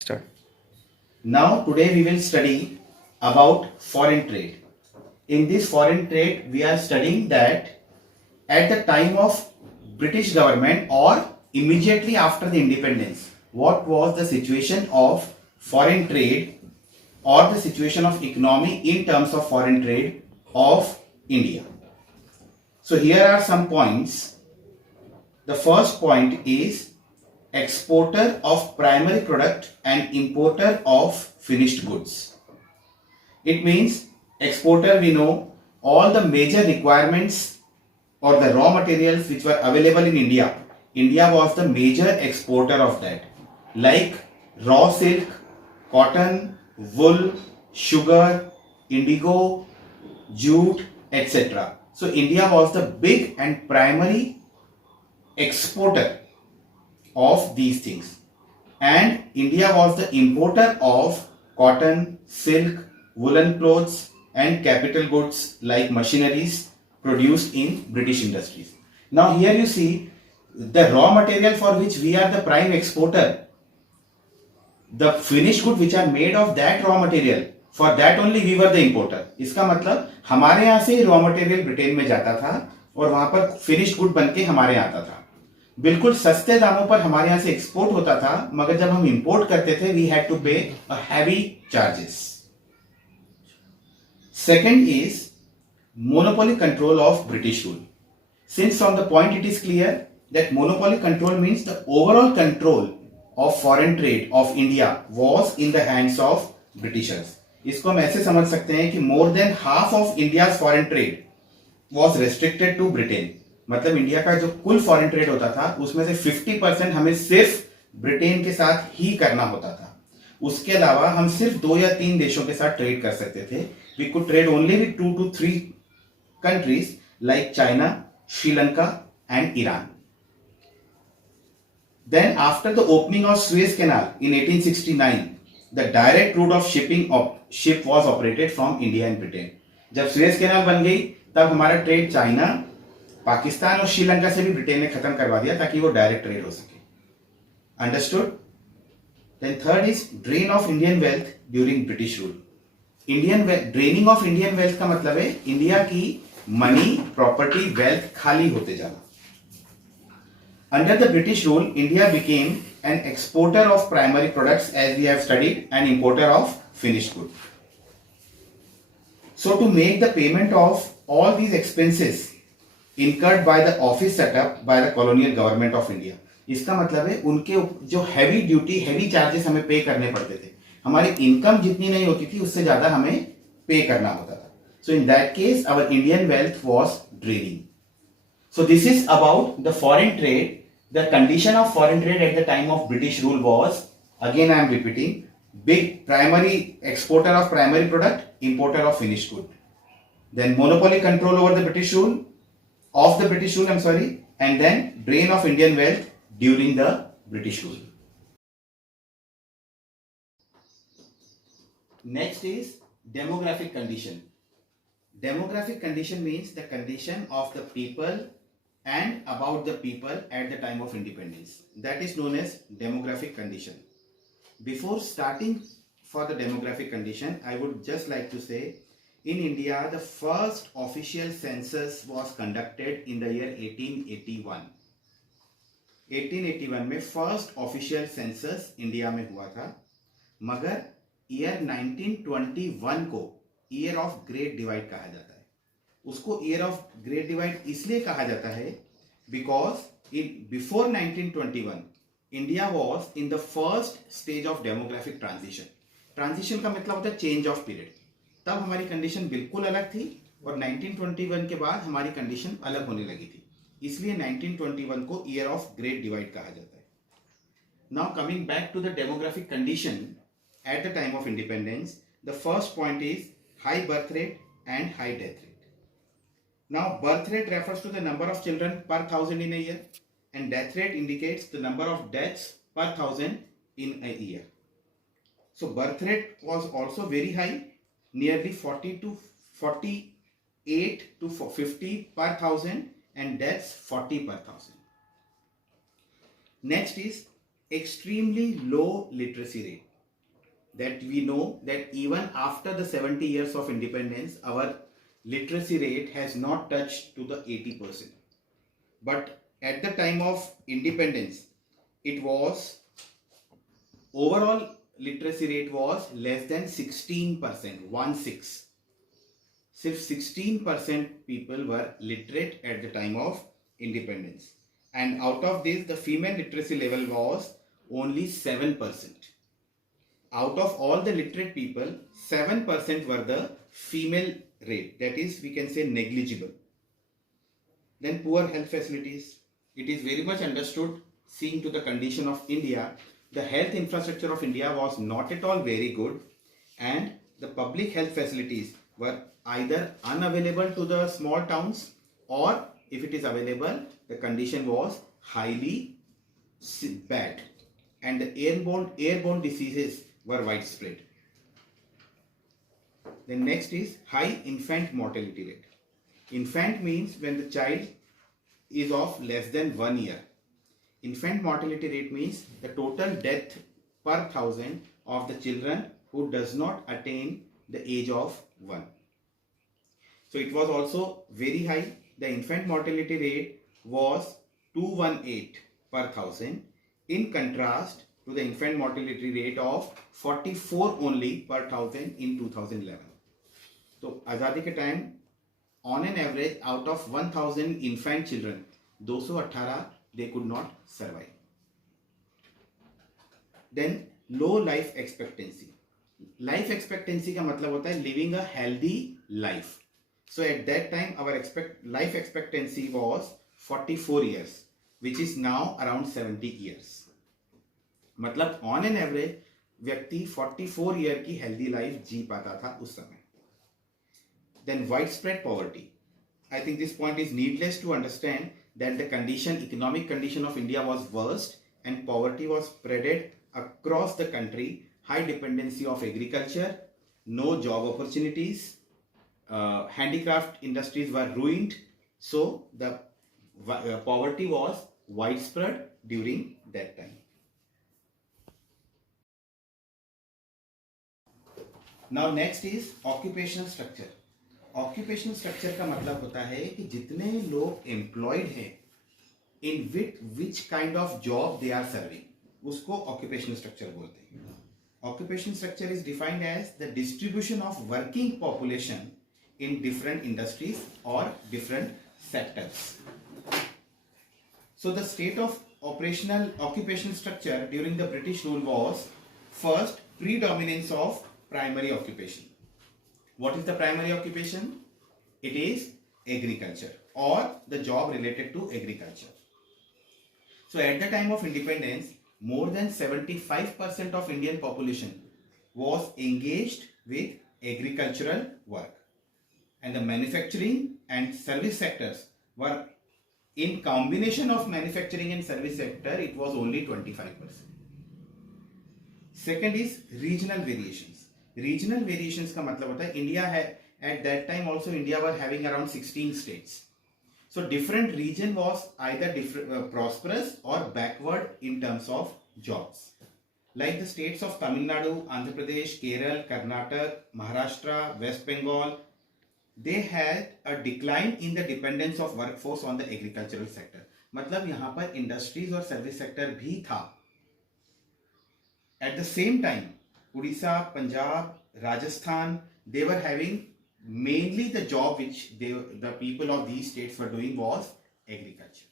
Start. Now today we will study about foreign trade. In this foreign trade we are studying that at the time of British government or immediately after the independence, what was the situation of foreign trade or the situation of economy in terms of foreign trade of India. So here are some points. The first point is exporter of primary product and importer of finished goods. It means exporter, we know all the major requirements or the raw materials which were available in India. India was the major exporter of that, like raw silk, cotton, wool, sugar, indigo, jute, etc. So India was the big and primary exporter of these things, and India was the importer of cotton, silk, woolen clothes and capital goods like machineries produced in British industries. Now here you see the raw material for which we are the prime exporter, the finished good which are made of that raw material, for that only we were the importer. इसका मतलब हमारे यहाँ से raw material Britain में जाता था और वहां पर फिनिश्ड गुड बन के हमारे यहाँ आता था, बिल्कुल सस्ते दामों पर हमारे यहां से एक्सपोर्ट होता था, मगर जब हम इंपोर्ट करते थे वी हैड टू पे a heavy charges. Second is monopoly control of British rule. Since from the point it is clear that monopoly control means the overall control of foreign trade of India was in the hands of Britishers. इसको हम ऐसे समझ सकते हैं कि more than half of India's foreign trade was restricted to Britain. मतलब India का जो कुल फॉरेन ट्रेड होता था उसमें से 50% हमें सिर्फ ब्रिटेन के साथ ही करना होता था. उसके अलावा हम सिर्फ 2 या 3 देशों के साथ ट्रेड कर सकते थे. We could trade only with 2 to 3 countries like China, Sri Lanka and Iran. Then after the opening of Suez Canal in 1869, the direct route of shipping of ship was operated from India and Britain. जब Suez canal बन गई तब हमारा trade China, Pakistan और श्रीलंका से भी Britain ने खत्म करवा दिया ताकि वो डायरेक्ट ट्रेड हो सके. Understood. Then third is drain of Indian wealth during British rule. Draining of Indian wealth का मतलब है इंडिया की मनी, प्रॉपर्टी, वेल्थ खाली होते जाना. Under the British rule, India became an exporter of primary products as we have studied and importer of finished goods. So to make the payment of all these expenses incurred by the office set up by the colonial government of India, इसका मतलब है उनके जो heavy duty, heavy charges हमें पे करने पड़ते थे. हमारी इनकम जितनी नहीं होती थी उससे ज्यादा हमें पे करना होता था. So in that case our Indian wealth was draining. So this is about the foreign trade. The condition of foreign trade at the time of British rule was, again I am repeating, big primary exporter of primary product, importer of finished good. Then monopoly control over the British rule, and then drain of Indian wealth during the British rule. Next is demographic condition. Demographic condition means the condition of the people and about the people at the time of independence. That is known as demographic condition. Before starting for the demographic condition, I would just like to say, in India, the first official census was conducted in the year 1881. 1881 में first official census India में हुआ था, मगर year 1921 को year of great divide कहा जाता है. उसको ईयर ऑफ ग्रेट डिवाइड इसलिए कहा जाता है because in before 1921 India was in the first stage of demographic transition. Transition का मतलब होता है चेंज ऑफ पीरियड. तब हमारी कंडीशन बिल्कुल अलग थी और 1921 के बाद हमारी कंडीशन अलग होने लगी थी, इसलिए 1921 को ईयर ऑफ ग्रेट डिवाइड कहा जाता है. Now coming back to the demographic condition at the time of independence, the first point is high birth rate and high death rate. Now birth rate refers to the number of children per thousand in a year and death rate indicates the number of deaths per thousand in a year. So birth rate was also very high, nearly 48 to 50 per thousand and deaths 40 per thousand. Next is extremely low literacy rate. That we know that even after the 70 years of independence, our literacy rate has not touched to the 80%. But at the time of independence, it was overall literacy rate was less than 16%, 1/6. Sif 16% people were literate at the time of independence. And out of this, the female literacy level was only 7%. Out of all the literate people, 7% were the female rate. That is, we can say negligible. Then poor health facilities. It is very much understood, seeing to the condition of India, the health infrastructure of India was not at all very good, and the public health facilities were either unavailable to the small towns, or if it is available, the condition was highly bad, and the airborne diseases were widespread. The next is high infant mortality rate. Infant means when the child is of less than 1 year. Infant mortality rate means the total death per 1,000 of the children who does not attain the age of 1. So it was also very high. The infant mortality rate was 218 per 1,000, in contrast to the infant mortality rate of 44 only per 1,000 in 2011. So आज़ादी के time on an average out of 1,000 infant children, 218 they could not survive. Then low life expectancy. Life expectancy का मतलब होता है living a healthy life. So at that time our life expectancy was 44 years, which is now around 70 years. मतलब on an average व्यक्ति 44 year की healthy life जी पाता था उस समय. Then widespread poverty. I think this point is needless to understand that the economic condition of India was worst, and poverty was spread across the country. High dependency of agriculture, no job opportunities, handicraft industries were ruined. So the poverty was widespread during that time. Now next is occupational structure. Occupational structure का मतलब होता है कि जितने लोग employed हैं, in which kind of job they are serving, उसको occupational structure बोलते हैं. Occupational structure is defined as the distribution of working population in different industries और different sectors. So the state of occupational structure during the British rule was first predominance of primary occupation. What is the primary occupation? It is agriculture or the job related to agriculture. So at the time of independence, more than 75% of Indian population was engaged with agricultural work, and the manufacturing and service sectors were, in combination of manufacturing and service sector, it was only 25%. Second is regional variations. Regional variations का मतलब होता है India है at that time also India were having around 16 states. So different region was either prosperous और backward in terms of jobs. Like the states of Tamil Nadu, Andhra Pradesh, Kerala, Karnataka, Maharashtra, West Bengal, they had a decline in the dependence of workforce on the agricultural sector. मतलब यहां पर industries और service sector भी था. At the same time, Odisha, Punjab, Rajasthan, they were having mainly the job which the people of these states were doing was agriculture.